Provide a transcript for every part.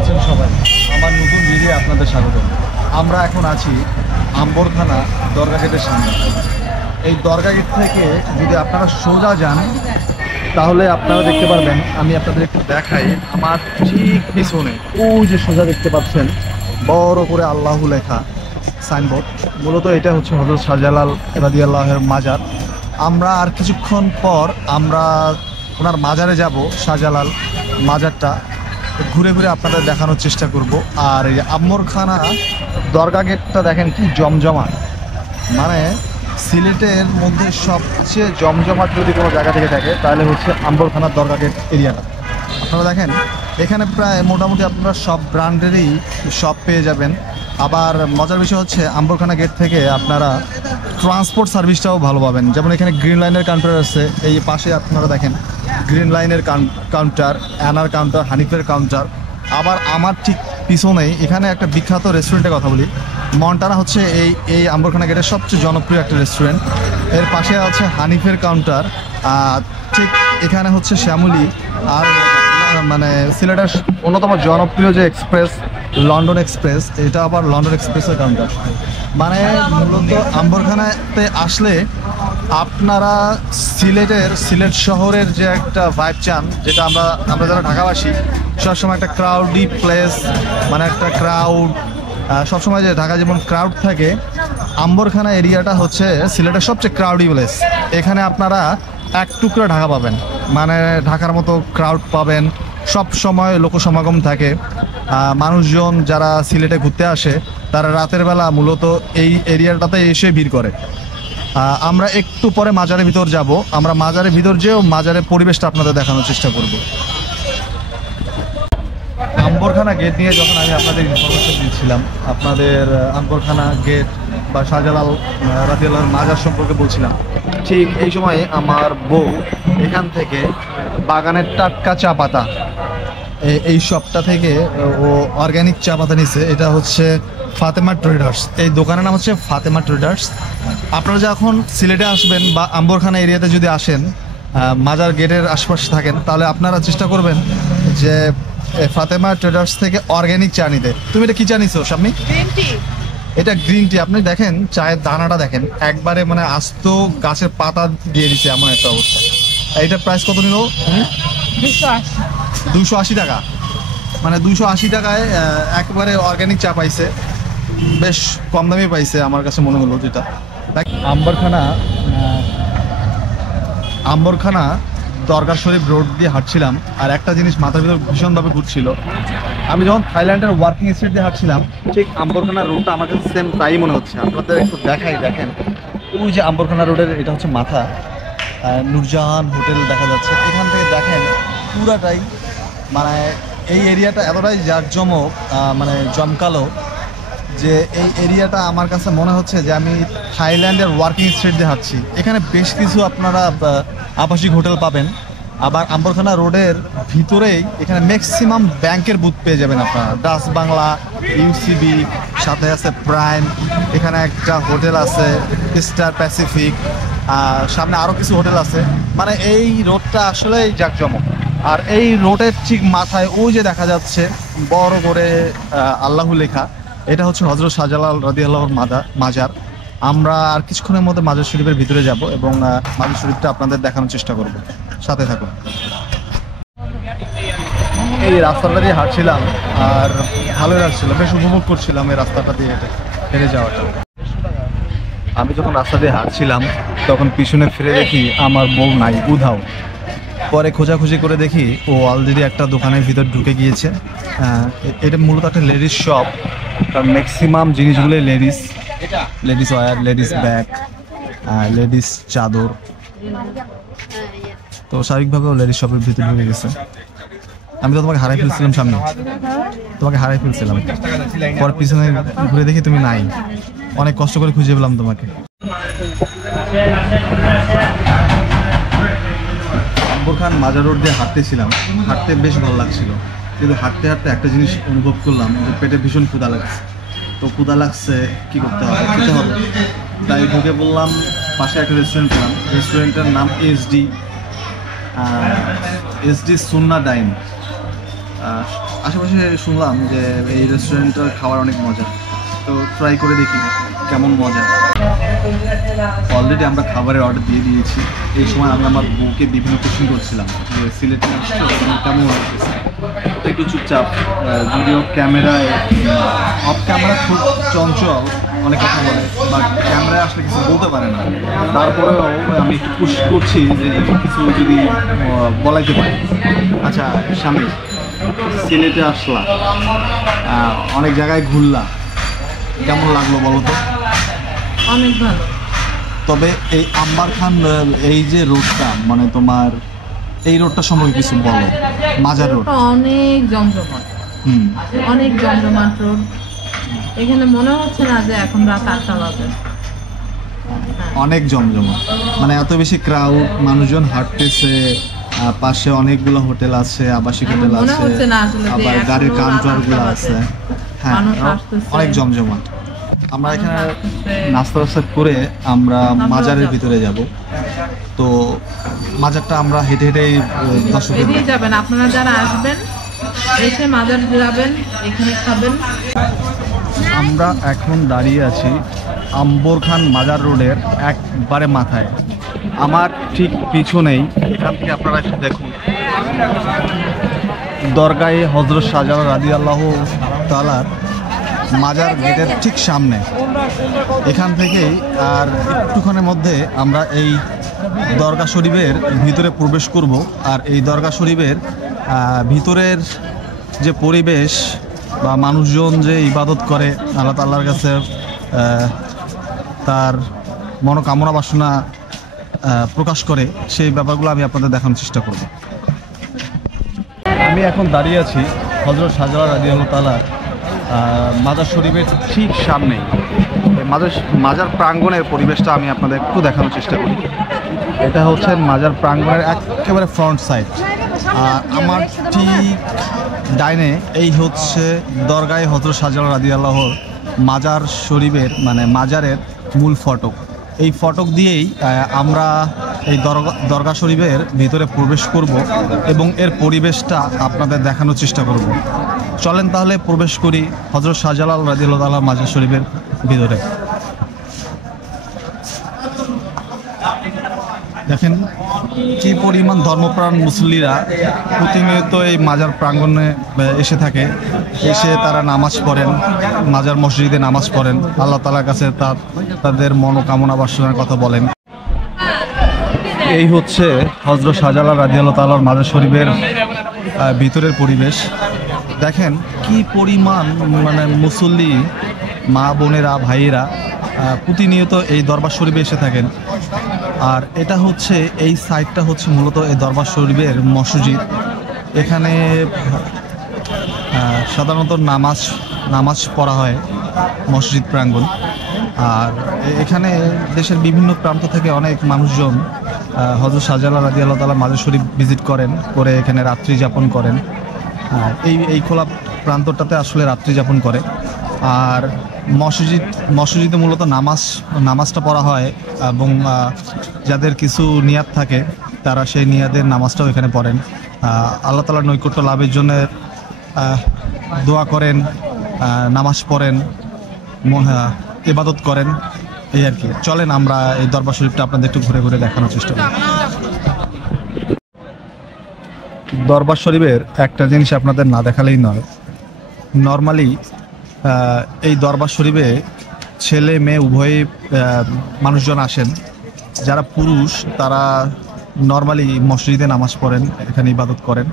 আছেন সবাই? আমার নতুন ভিডিও আপনাদের স্বাগত। আমরা এখন আছি আম্বরখানা দরগা গেটের সামনে। এই দরগা গেট থেকে যদি আপনারা সোজা যান তাহলে আপনারা দেখতে পারবেন, আমি আপনাদের একটু দেখাই, আমার ঠিক পিছনে ওই যে সোজা দেখতে পাচ্ছেন বড় করে আল্লাহু লেখা সাইনবোর্ড, মূলত এটা হচ্ছে হযরত শাহজালাল রাদিয়াল্লাহুর মাজার। আমরা আর কিছুক্ষণ পর আমরা ওনার মাজারে যাব। শাহজালাল মাজারটা ঘুরে ঘুরে আপনাদের দেখানোর চেষ্টা করব। আর এই আম্বরখানা দরগা গেটটা দেখেন কি জমজমাট, মানে সিলেটের মধ্যে সবচেয়ে জমজমাট যদি কোনো জায়গা থেকে থাকে তাহলে হচ্ছে আম্বরখানার দরগা গেট এরিয়াটা। আপনারা দেখেন এখানে প্রায় মোটামুটি আপনারা সব ব্র্যান্ডেরই শপ পেয়ে যাবেন। আবার মজার বিষয় হচ্ছে আম্বরখানা গেট থেকে আপনারা ট্রান্সপোর্ট সার্ভিসটাও ভালো পাবেন। যেমন এখানে গ্রিন লাইনের কাউন্টার আছে, এই পাশে আপনারা দেখেন গ্রিন লাইনের কাউন্টার, অ্যানার কাউন্টার, হানিফের কাউন্টার। আবার আমার ঠিক পিছনেই এখানে একটা বিখ্যাত রেস্টুরেন্টের কথা বলি, মন্টানা হচ্ছে এই আম্বরখানা গেটের সবচেয়ে জনপ্রিয় একটা রেস্টুরেন্ট। এর পাশে আছে হানিফের কাউন্টার, ঠিক এখানে হচ্ছে শ্যামলী। আর মানে সিলেটের অন্যতম জনপ্রিয় যে এক্সপ্রেস, লন্ডন এক্সপ্রেস, এটা আবার লন্ডন এক্সপ্রেসের কাউন্টার। মানে মূলত আম্বরখানাতে আসলে আপনারা সিলেট শহরের যে একটা ভাইব চান, যেটা আমরা যারা ঢাকাবাসী সবসময় একটা ক্রাউডি প্লেস, মানে একটা ক্রাউড সবসময়, যে ঢাকা যেমন ক্রাউড থাকে, আম্বরখানা এরিয়াটা হচ্ছে সিলেটের সবচেয়ে ক্রাউডি প্লেস। এখানে আপনারা এক টুকরা ঢাকা পাবেন, মানে ঢাকার মতো ক্রাউড পাবেন, সব সময় লোকসমাগম থাকে। মানুষজন যারা সিলেটে ঘুরতে আসে তারা রাতের বেলা মূলত এই এরিয়াটাতে এসে ভিড় করে। আমরা একটু পরে মাজারের ভিতর যাব, আমরা মাজারের ভিতর যেও মাজারের পরিবেশটা আপনাদের দেখানোর চেষ্টা করব। আম্বরখানা গেট নিয়ে যখন আমি আপনাদের ইনফরমেশন দিচ্ছিলাম, আপনাদের আম্বরখানা গেট বা শাহজালাল রাদিয়াল্লাহুর মাজার সম্পর্কে বলছিলাম, ঠিক এই সময়ে আমার বউ এখান থেকে বাগানের টাটকা চা পাতা, এই শপটা থেকে ও অর্গ্যানিক চা পাতা নিছে। এটা হচ্ছে ফাতেমা ট্রেডার্স, এই দোকানের নাম হচ্ছে ফাতেমা ট্রেডার্স। আপনারা যখন সিলেটে আসবেন বা আম্বরখানা এরিয়াতে যদি আসেন, মাজার গেটের আশপাশে থাকেন, তাহলে আপনারা চেষ্টা করবেন যে ফাতেমা ট্রেডার্স থেকে অর্গ্যানিক চা নিতে। তুমি এটা কি চা নিছো শাম্মী? Green tea. এটা গ্রিন টি। আপনি দেখেন চায়ের দানাটা দেখেন, একবারে মানে আস্ত গাছের পাতা দিয়ে দিছে এমন একটা অবস্থা। এইটার প্রাইস কত নিল? 280 টাকা। মানে 280 টাকায় একবারে অর্গ্যানিক চা পাইছে, বেশ কম দামে পাইছে আমার কাছে মনে হলো। যেটা আম্বরখানা দরগা শরীফ রোড দিয়ে হাঁটছিলাম, আর একটা জিনিস মাথার ভিতর ভীষণভাবে ঘুরছিল। আমি যখন থাইল্যান্ডের ওয়ার্কিং স্ট্রিট দিয়ে হাঁটছিলাম, ঠিক আম্বরখানা রোডটা আমার কাছে সেম তাই মনে হচ্ছে। আপনাদের একটু দেখাই, দেখেন ওই যে আম্বরখানা রোডের এটা হচ্ছে মাথা, নূরজাহান হোটেল দেখা যাচ্ছে। এখান থেকে দেখেন পুরাটাই, মানে এই এরিয়াটা এতটাই জাঁকজমক, মানে জমকালো, যে এই এরিয়াটা আমার কাছে মনে হচ্ছে যে আমি থাইল্যান্ডের ওয়ার্কিং স্ট্রিট দিয়ে হাঁটছি। এখানে বেশ কিছু আপনারা আবাসিক হোটেল পাবেন। আবার আম্বরখানা রোডের ভিতরেই এখানে ম্যাক্সিমাম ব্যাংকের বুথ পেয়ে যাবেন আপনারা। ডাচ বাংলা, ইউসিবি, সাথে আছে প্রাইম, এখানে একটা হোটেল আছে স্টার প্যাসিফিক, সামনে আরও কিছু হোটেল আছে। মানে এই রোডটা আসলেই জাঁকজমক। আর এই রোডের ঠিক মাথায় ওই যে দেখা যাচ্ছে বড় করে আল্লাহু লেখা, এটা হচ্ছে হযরত শাহজালাল রাদিয়াল্লাহুর মাজার। আমরা আর কিছুক্ষণের মধ্যে মাজার শরীফের ভিতরে যাব এবং মাজার শরীফটা আপনাদের দেখানোর চেষ্টা করব। সাথে থাকুন। এই রাস্তাটা দিয়ে হাঁটছিলাম আর ভালোই লাগছিল, বেশ উপভোগ করছিলাম এই রাস্তাটা দিয়ে হেঁটে যাওয়াটা। আমি যখন রাস্তা দিয়ে হাঁটছিলাম তখন পিছনে ফিরে দেখি আমার বউ নাই, উধাও। পরে খোঁজাখুঁজি করে দেখি ও অলরেডি একটা দোকানের ভিতর ঢুকে গিয়েছে। এটা মূলত একটা লেডিস শপ, কারণ ম্যাক্সিমাম জিনিসগুলোই ladies wire, ladies bag, ladies চাদর। তো স্বাভাবিকভাবে ও লেডিস শপের ভিতরে ঢুকে গেছে। আমি তো তোমাকে হারাই ফেলছিলাম, সামনে তোমাকে হারাই ফেলছিলাম। পরে পিছনে ঘুরে দেখি তুমি নাই, অনেক কষ্ট করে খুঁজে পেলাম তোমাকে। আম্বরখান মাজার রোড দিয়ে হাঁটতেছিলাম, হাঁটতে বেশ ভালো লাগছিল, কিন্তু হাঁটতে হাঁটতে একটা জিনিস অনুভব করলাম যে পেটে ভীষণ ক্ষুধা লাগছে। তো ক্ষুধা লাগছে, কী করতে হবে, খেতে হবে। তাই ঢুকে বললাম, পাশে একটা রেস্টুরেন্ট পেলাম, রেস্টুরেন্টের নাম এসডি সুন্না ডাইন। আশেপাশে শুনলাম যে এই রেস্টুরেন্টের খাবার অনেক মজা, তো ট্রাই করে দেখি কেমন মজা। অলরেডি আমরা খাবারের অর্ডার দিয়ে দিয়েছি। এই সময় আমি আমার বউকে বিভিন্ন কোশ্চেন করছিলাম যে সিলেটে আসছো কেমন লাগতেছে। একটু চুপচাপ, যদিও ক্যামেরায় অফ ক্যামেরা খুব চঞ্চল, অনেক কথা বলে, বাট ক্যামেরায় আসলে কিছু বলতে পারে না। তারপরেও আমি একটু পুশ করছি যে কিছু যদি বলাইতে পারি। আচ্ছা স্বামী, সিলেটে আসলা, অনেক জায়গায় ঘুরলা, কেমন লাগলো বলো তো? অনেক ভালো। তবে এই আম্বার খান এই যে রোডটা, মানে তোমার এই রোডটা সম্পর্কে কিছু বলো। মাজার রোড অনেক জমজমাট, অনেক জমজমাট রোড। এখানে মনে হচ্ছে না যে এখন রাত 8টা বাজে। অনেক জমজমাট, মানে এত বেশি ক্রাউড, মানুষজন হাঁটতেছে, পাশে অনেকগুলো হোটেল আছে, আবাসিক হোটেল আছে, আবার গাড়ির কাউন্টারগুলো আছে। হ্যাঁ, অনেক জমজমাট। আমরা এখানে নাস্তা টাস্তা করে আমরা মাজারের ভিতরে যাব। তো মাজারটা আমরা হেঁটে হেঁটেই দর্শকদের যাবেন, আপনারা যারা আসবেন এসে মাজার যাবেন, এখানে খাবেন। আমরা এখন দাঁড়িয়ে আছি আম্বর খান মাজার রোডের একবারে মাথায়। আমার ঠিক পিছনেই, এখান থেকে আপনারা একটু দেখুন, দরগায়ে হযরত শাহজালাল রাদিয়াল্লাহু তাআলার মাজার গেটের ঠিক সামনে। এখান থেকেই আর একটুখানের মধ্যে আমরা এই দরগা শরীফের ভিতরে প্রবেশ করব। আর এই দরগা শরীফের ভিতরের যে পরিবেশ বা মানুষজন যে ইবাদত করে আল্লাহ তাআলার কাছে, তার মনোকামনা বাসনা প্রকাশ করে, সেই ব্যাপারগুলো আমি আপনাদের দেখানোর চেষ্টা করব। আমি এখন দাঁড়িয়ে আছি হযরত শাহজালাল রাদিয়াল্লাহু তাআলার মাজার শরীফের ঠিক সামনেই। মাজার প্রাঙ্গণের পরিবেশটা আমি আপনাদের একটু দেখানোর চেষ্টা করি। এটা হচ্ছে মাজার প্রাঙ্গণের একেবারে ফ্রন্ট সাইড। আর আমার ঠিক ডাইনে এই হচ্ছে দরগায়ে হযরত শাহজালাল রাদিয়াল্লাহুর মাজার শরীফের, মানে মাজারের মূল ফটক। এই ফটক দিয়েই আমরা এই দরগা শরীফের ভিতরে প্রবেশ করব এবং এর পরিবেশটা আপনাদের দেখানোর চেষ্টা করব। চলেন তাহলে প্রবেশ করি হযরত শাহজালাল রাদিয়াল্লাহু তাআলা মাজার শরীফের ভিতরে। দেখেন কি পরিমাণ ধর্মপ্রাণ মুসল্লিরা প্রতিনিয়ত এই মাজার প্রাঙ্গণে এসে থাকে, এসে তারা নামাজ পড়েন, মাজার মসজিদে নামাজ পড়েন, আল্লাহ তাআলার কাছে তাদের মনোকামনা বাসনার কথা বলেন। এই হচ্ছে হযরত শাহজালাল রাদিয়াল্লাহু তাআলার মাজার শরীফের ভিতরের পরিবেশ। দেখেন কি পরিমাণ মানে মুসল্লি, মা বোনেরা, ভাইয়েরা প্রতিনিয়ত এই দরবার শরীফে এসে থাকেন। আর এটা হচ্ছে, এই সাইডটা হচ্ছে মূলত এই দরবার শরীফের মসজিদ। এখানে সাধারণত নামাজ পড়া হয় মসজিদ প্রাঙ্গণ। আর এখানে দেশের বিভিন্ন প্রান্ত থেকে অনেক মানুষজন হযরত শাহজালাল রাদিয়াল্লাহু তাআলা মাজার শরীফ ভিজিট করেন, করে এখানে রাত্রি যাপন করেন। এই খোলা প্রান্তটাতে আসলে রাত্রি যাপন করে। আর মসজিদে মূলত নামাজটা পড়া হয়, এবং যাদের কিছু নিয়াত থাকে তারা সেই নিয়াতের নামাজটাও এখানে পড়েন, আল্লাহ তাআলার নৈকট্য লাভের জন্য দোয়া করেন, নামাজ পড়েন, ইবাদত করেন, এই আর কি। চলেন আমরা এই দরবার শরীফটা আপনাদের একটু ঘুরে ঘুরে দেখানোর চেষ্টা করি। দরবার শরীফের একটা জিনিস আপনাদের না দেখালেই নয়। নর্মালি এই দরবার শরীফে ছেলে মেয়ে উভয়ই মানুষজন আসেন। যারা পুরুষ তারা নর্মালি মসজিদে নামাজ পড়েন, এখানে ইবাদত করেন।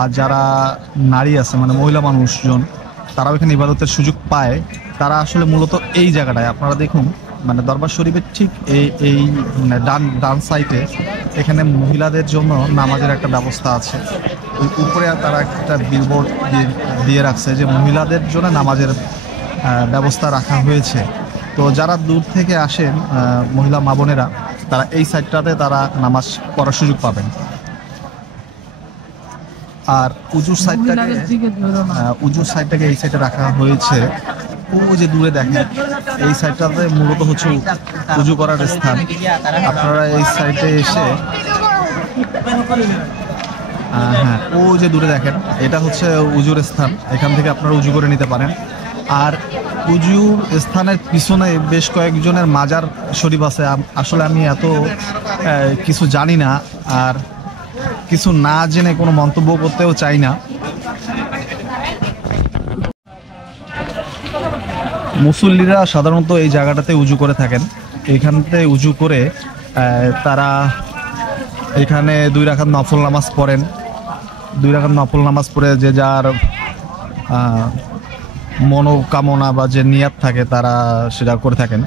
আর যারা নারী আছে, মানে মহিলা মানুষজন, তারাও এখানে ইবাদতের সুযোগ পায়। তারা আসলে মূলত এই জায়গাটায়, আপনারা দেখুন, মানে দরবার শরীফের ঠিক এই মানে ডান সাইডে এখানে মহিলাদের জন্য নামাজের একটা ব্যবস্থা আছে। ওই উপরে তারা একটা বিলবোর্ড দিয়ে রাখছে যে মহিলাদের জন্য নামাজের ব্যবস্থা রাখা হয়েছে। তো যারা দূর থেকে আসেন মহিলা মা বোনেরা, তারা এই সাইডটাতে তারা নামাজ পড়ার সুযোগ পাবেন। আর উজুর সাইডটাকে এই সাইডে রাখা হয়েছে। ওই যে দূরে দেখেন, এই সাইডটাতে মূলত হচ্ছে উজু করার স্থান। আপনারা এই সাইডে এসে হ্যাঁ, ও যে দূরে দেখেন এটা হচ্ছে উজুর স্থান, এখান থেকে আপনারা উজু করে নিতে পারেন। আর উজুর স্থানের পিছনে বেশ কয়েকজনের মাজার শরীফ আছে। আসলে আমি এত কিছু জানি না, আর কিছু না জেনে কোনো মন্তব্য করতেও চাই না। মুসল্লিরা সাধারণত এই জায়গাটাতে উজু করে থাকেন। এইখানতে উজু করে তারা এখানে 2 রাকাত নফল নামাজ পড়েন। 2 রাকাত নফল নামাজ পড়ে যে যার মনোকামনা বা যে নিয়াত থাকে তারা সেটা করে থাকেন।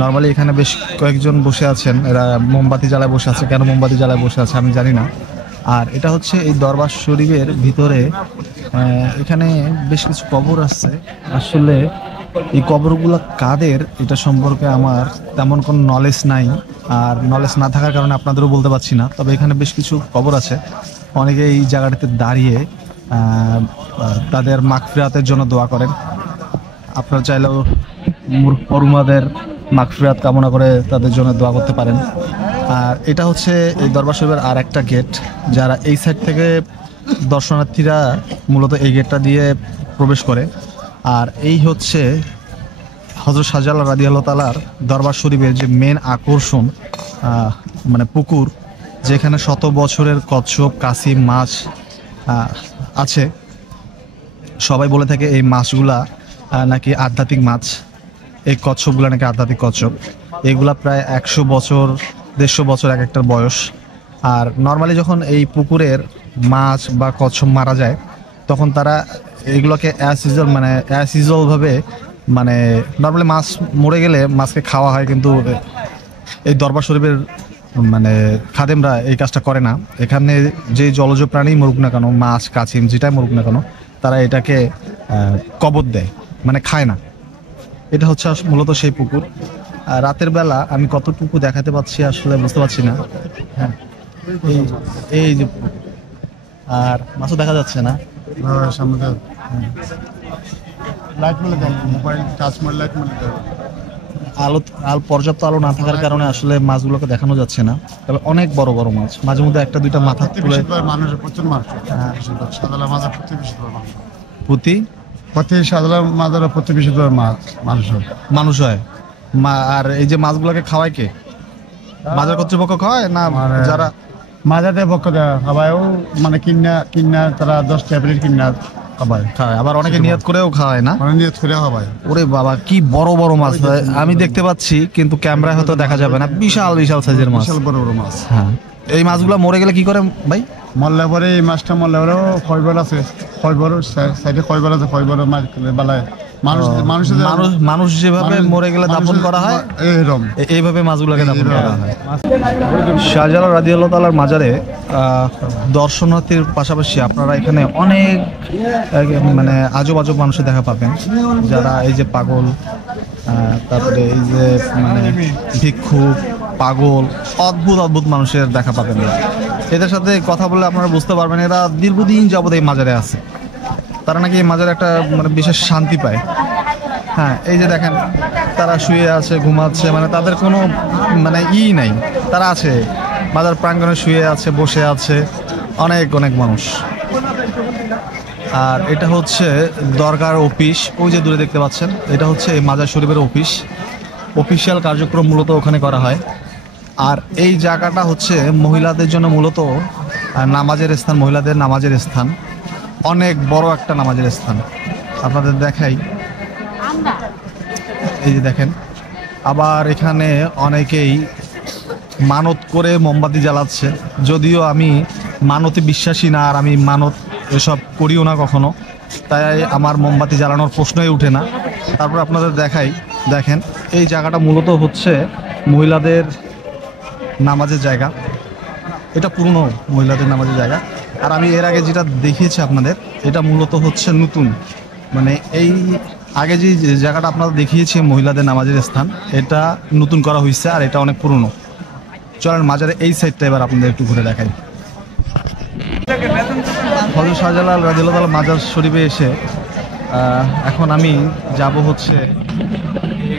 নর্মালি এখানে বেশ কয়েকজন বসে আছেন, এরা মোমবাতি জ্বালায় বসে আছে। কেন মোমবাতি জ্বালায় বসে আছে আমি জানি না। আর এটা হচ্ছে এই দরবার শরীফের ভিতরে এখানে বেশ কিছু কবর আছে। আসলে এই কবরগুলো কাদের এটা সম্পর্কে আমার তেমন কোনো নলেজ নাই, আর নলেজ না থাকার কারণে আপনাদেরও বলতে পারছি না। তবে এখানে বেশ কিছু কবর আছে। অনেকে এই জায়গাটাতে দাঁড়িয়ে তাদের মাগফিরাতের জন্য দোয়া করেন। আপনারা চাইলেও মরহুমাদের মাগফিরাত কামনা করে তাদের জন্য দোয়া করতে পারেন। আর এটা হচ্ছে এই দরবার শরীফের আর একটা গেট। যারা এই সাইড থেকে দর্শনার্থীরা মূলত এই গেটটা দিয়ে প্রবেশ করে। আর এই হচ্ছে হযরত শাহজালাল রাদিয়াল্লাহু তাআলার দরবার শরীফের যে মেন আকর্ষণ, মানে পুকুর, যেখানে শত বছরের কচ্ছপ কাসিম মাছ আছে। সবাই বলে থাকে এই মাছগুলা নাকি আধ্যাত্মিক মাছ, এই কচ্ছপগুলো নাকি আধ্যাত্মিক কচ্ছপ। এগুলা প্রায় 100 বছর 150 বছর এক একটার বয়স। আর নর্মালি যখন এই পুকুরের মাছ বা কচ্ছপ মারা যায় তখন তারা এগুলোকে অ্যাজ ইউজুয়ালভাবে মানে নর্মালি মাছ মরে গেলে মাছকে খাওয়া হয়, কিন্তু এই দরবার শরীফের মানে খাদেমরা এই কাজটা করে না। এখানে যে জলজ প্রাণী মরুক না কেন, মাছ কাছিম যেটাই মরুক না কেন, তারা এটাকে কবর দেয়, মানে খায় না। এটা হচ্ছে মূলত সেই পুকুর। রাতের বেলা আমি কতটুকু দেখাতে পাচ্ছি আসলে বুঝতে পারছি না। হ্যাঁ, এই যে আর মাছও দেখা যাচ্ছে না। আলো পর্যাপ্ত আলো না থাকার কারণে আসলে মাছগুলোকে দেখানো যাচ্ছে না। তবে অনেক বড় বড় মাছ, মাঝে মধ্যে একটা দুইটা মাথা তুলে মানুষ হয়। আর এই যে মাছগুলোকে খাওয়ায় কে? মাজার কর্তৃপক্ষ খাওয়ায় না যারা মাজারের পক্ষ খাওয়ায়ও, মানে কিনা তারা 10 ট্যাবলেট কিনা খাওয়ায়। আবার অনেকে নিয়ত করেও খাওয়ায় না, নিয়ত করে খাওয়ায়। ওরে বাবা, কি বড় বড় মাছ! আমি দেখতে পাচ্ছি কিন্তু ক্যামেরায় হয়তো দেখা যাবে না। বিশাল বিশাল সাইজের মাছ, বিশাল বড় বড় মাছ। হ্যাঁ, এই মাছগুলো মরে গেলে কি করে ভাই? মরলে পরে এই মাছটা মরলে পরেও খয়বর আছে, খয়বর সাইডে খয়বর আছে, খয়বর মাছ বালায় মানুষ যেভাবে মরে গেলে দাফন করা হয় এইভাবে মাছগুলোকে দাফন করা হয়। শাহজালাল রাদিয়াল্লাহু তাআলার মাজারে দর্শনার্থীর পাশাপাশি আপনারা এখানে অনেক মানে আজব আজব মানুষের দেখা পাবেন, যারা এই যে পাগল, তারপরে এই যে মানে ভিক্ষুক, পাগল, অদ্ভুত অদ্ভুত মানুষের দেখা পাবেন। এদের সাথে কথা বলে আপনারা বুঝতে পারবেন এরা দীর্ঘদিন যাবত এই মাজারে আছে। তারা নাকি এই মাজারে একটা মানে বিশেষ শান্তি পায়। হ্যাঁ, এই যে দেখেন তারা শুয়ে আছে, ঘুমাচ্ছে, মানে তাদের কোনো মানে নাই, তারা আছে মাজার প্রাঙ্গণে শুয়ে আছে, বসে আছে অনেক অনেক মানুষ। আর এটা হচ্ছে দরগার অফিস, ওই যে দূরে দেখতে পাচ্ছেন, এটা হচ্ছে এই মাজার শরীফের অফিস। অফিসিয়াল কার্যক্রম মূলত ওখানে করা হয়। আর এই জায়গাটা হচ্ছে মহিলাদের জন্য মূলত নামাজের স্থান, মহিলাদের নামাজের স্থান, অনেক বড় একটা নামাজের স্থান। আপনাদের দেখাই, এই যে দেখেন। আবার এখানে অনেকেই মানত করে মোমবাতি জ্বালাচ্ছে, যদিও আমি মানতে বিশ্বাসী না, আর আমি মানত এসব করিও না কখনো, তাই আমার মোমবাতি জ্বালানোর প্রশ্নই উঠে না। তারপর আপনাদের দেখাই, দেখেন এই জায়গাটা মূলত হচ্ছে মহিলাদের নামাজের জায়গা। এটা পুরনো মহিলাদের নামাজের জায়গা। আর আমি এর আগে যেটা দেখিয়েছি আপনাদের, এটা মূলত হচ্ছে নতুন, মানে এই আগে যে জায়গাটা আপনাদের দেখিয়েছি মহিলাদের নামাজের স্থান, এটা নতুন করা হয়েছে আর এটা অনেক পুরনো। চলেন মাজারে এই সাইডটা এবার আপনাদের একটু ঘুরে দেখাই। হযরত শাহজালাল রাদিয়াল্লাহু তাআলা মাজার শরীফে এসে এখন আমি যাব হচ্ছে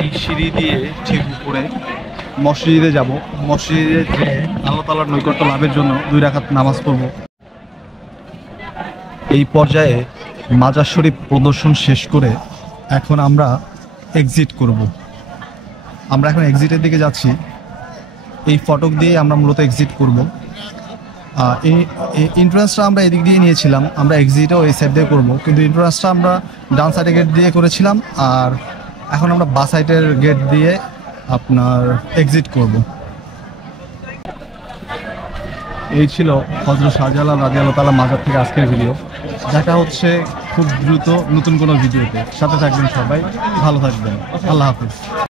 এই সিঁড়ি দিয়ে ঠিক উপরে মসজিদে যাব। মসজিদে যে আল্লাহ তাআলার নৈকট্য লাভের জন্য 2 রাকাত নামাজ পড়ব। এই পর্যায়ে মাজার শরীফ প্রদর্শন শেষ করে এখন আমরা এক্সিট করব। আমরা এখন এক্সিটের দিকে যাচ্ছি। এই ফটক দিয়ে আমরা মূলত এক্সিট করব। এই এন্ট্রান্সটা আমরা এদিক দিয়ে নিয়েছিলাম, আমরা এক্সিটও এই সাইড দিয়ে করবো, কিন্তু এন্ট্রান্সটা আমরা ডান সাইডের গেট দিয়ে করেছিলাম, আর এখন আমরা বাঁ সাইডের গেট দিয়ে আপনার এক্সিট করব। এই ছিল হযরত শাহজালাল রাদিয়াল্লাহু তাআলা মাজার থেকে আজকের ভিডিও। দেখা হচ্ছে খুব দ্রুত নতুন কোনো ভিডিওতে। সাথে থাকবেন সবাই, ভালো থাকবেন, আল্লাহ হাফেজ।